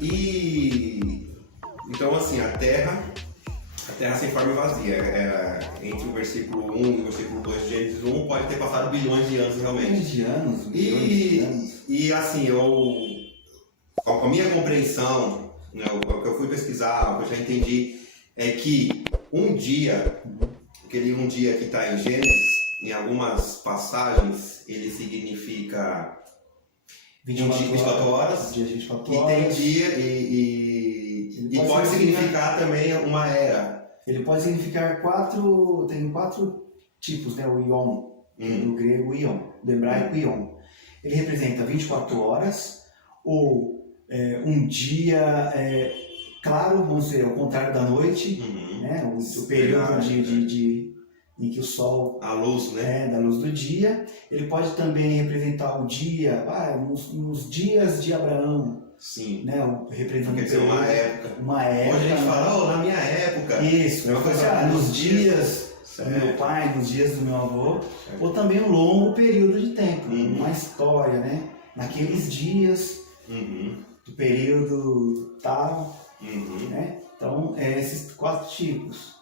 E então assim, a terra sem forma e vazia. Entre o versículo 1 e o versículo 2 de Gênesis 1 pode ter passado bilhões de anos realmente. Bilhões de anos, bilhões de anos. E assim, com a minha compreensão, né, o que eu fui pesquisar, o que eu já entendi, é que aquele um dia que está em Gênesis, em algumas passagens, ele significa 24 horas, Dia 24 e horas. tem dia e pode significar também uma era. Ele pode significar tem quatro tipos, né? O Ion, do grego Ion, do hebraico Ion. Ele representa 24 horas, ou um dia claro, vamos dizer, ao contrário da noite, né? O período em que o sol... A luz, né? Da luz do dia. Ele pode também representar o dia, nos dias de Abraão. Sim. Né? Representando quer dizer, uma época. Uma época. Hoje a gente fala, na minha época. Isso. Nos dias do meu pai, nos dias do meu avô. Certo. Ou também um longo período de tempo. Uma história, né? Naqueles dias do período tal. Né? Então, esses quatro tipos.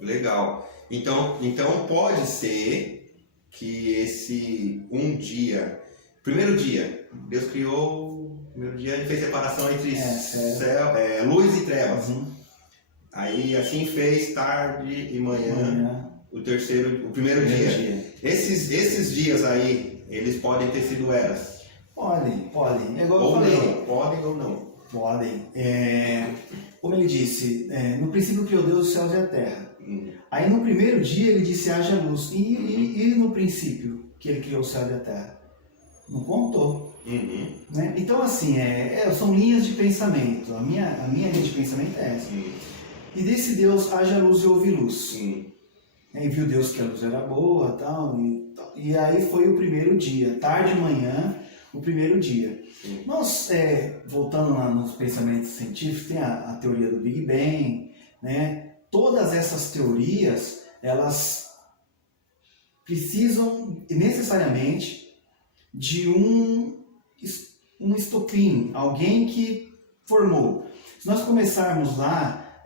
Legal. Então pode ser que esse primeiro dia, Deus criou, primeiro dia ele fez separação entre luz e trevas. Aí assim fez tarde e manhã. O primeiro dia. Esses dias aí, eles podem ter sido eras. Podem. É igual ou eu falei. não, podem ou não. Podem. Como ele disse, no princípio criou Deus os céus e a terra. Aí no primeiro dia ele disse haja luz. E no princípio que ele criou o céu e a terra? Não contou. Né? Então assim, são linhas de pensamento. A minha linha de pensamento é essa. E desse Deus haja luz e houve luz. E viu Deus que a luz era boa tal, e aí foi o primeiro dia, tarde e manhã, o primeiro dia. Nós, voltando lá nos pensamentos científicos, tem a teoria do Big Bang, né? Todas essas teorias, elas precisam necessariamente de um estopim, alguém que formou. Se nós começarmos lá,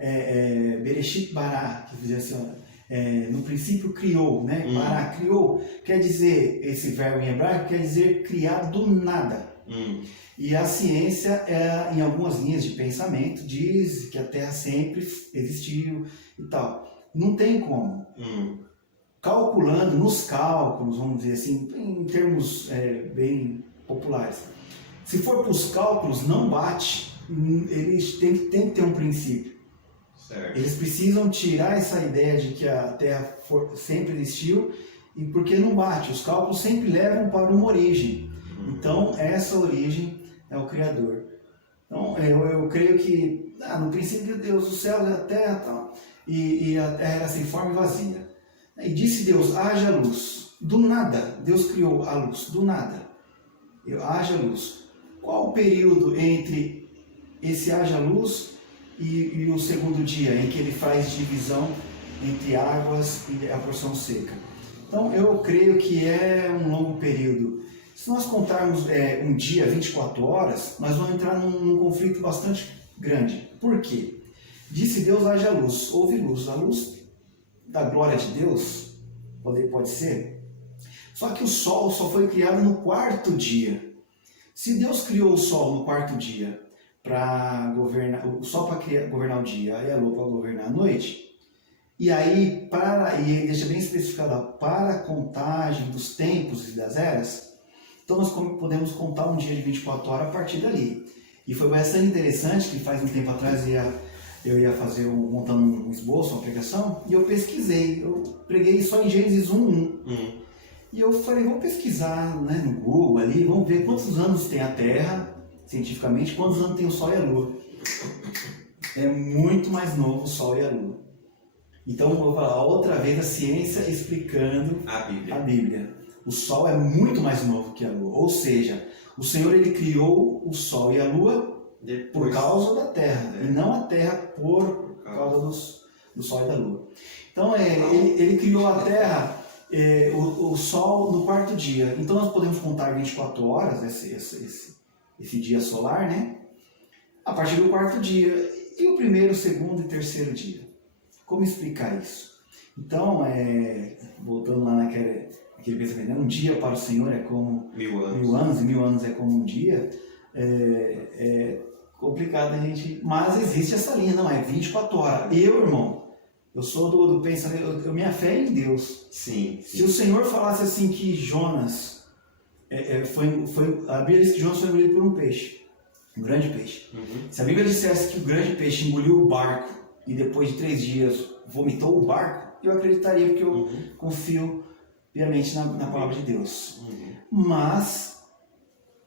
Bereshit bara, que dizia assim, no princípio criou, né? Bara, criou, quer dizer, esse verbo em hebraico quer dizer criar do nada. E a ciência, em algumas linhas de pensamento, diz que a Terra sempre existiu e tal. Não tem como. Calculando, nos cálculos, vamos dizer assim, em termos bem populares. Se for para os cálculos, não bate. Eles têm que ter um princípio. Certo. Eles precisam tirar essa ideia de que a Terra sempre existiu, e porque não bate. Os cálculos sempre levam para uma origem. Então, essa origem é o Criador. Então, eu creio que, no princípio de Deus, o céu e a terra, tal, e a terra era sem forma e vazia. E disse Deus, haja luz. Do nada, Deus criou a luz, do nada. Haja luz. Qual o período entre esse haja luz e o segundo dia, em que ele faz divisão entre águas e a porção seca? Então, eu creio que é um longo período. Se nós contarmos um dia, 24 horas, nós vamos entrar num conflito bastante grande. Por quê? Disse Deus, haja luz. Houve luz. A luz da glória de Deus, pode ser. Só que o sol só foi criado no quarto dia. Se Deus criou o sol no quarto dia para governar, o sol para governar o dia e a lua para governar a noite, e aí, deixa bem especificado, para a contagem dos tempos e das eras, então nós podemos contar um dia de 24 horas a partir dali. E foi bastante interessante que faz um tempo atrás eu ia fazer montando um esboço, uma pregação, e eu pesquisei. Eu preguei só em Gênesis 1:1. E eu falei, vamos pesquisar, né, no Google ali, vamos ver quantos anos tem a Terra, cientificamente, quantos anos tem o Sol e a Lua. É muito mais novo o Sol e a Lua. Então eu vou falar outra vez a ciência explicando a Bíblia. O Sol é muito mais novo que a Lua, ou seja, o Senhor ele criou o Sol e a Lua por causa da Terra, e não a Terra por causa do Sol e da Lua. Então ele criou a Terra, o Sol no quarto dia. Então nós podemos contar 24 horas, esse dia solar, né? a partir do quarto dia. E o primeiro, segundo e terceiro dia? Como explicar isso? Então, voltando lá naquele pensamento, né? Um dia para o Senhor é como 1000 anos. 1000 anos, e 1000 anos é como um dia. É complicado a gente... Mas existe essa linha, não, é 24 horas. Eu, irmão, eu sou do pensamento, minha fé é em Deus. Sim. Se o Senhor falasse assim que Jonas, a Bíblia diz que Jonas foi engolido por um peixe, um grande peixe. Uhum. Se a Bíblia dissesse que o grande peixe engoliu o barco e depois de 3 dias vomitou o barco, eu acreditaria, porque eu confio piamente na palavra de Deus. Mas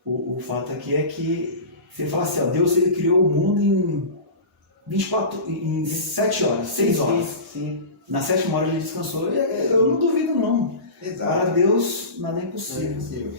o fato aqui é que você fala assim, ó, Deus ele criou o mundo em 7 horas, 6 horas. Sim. Na 7ª hora ele descansou. Eu não duvido não. Exato. Para Deus nada é impossível. É impossível.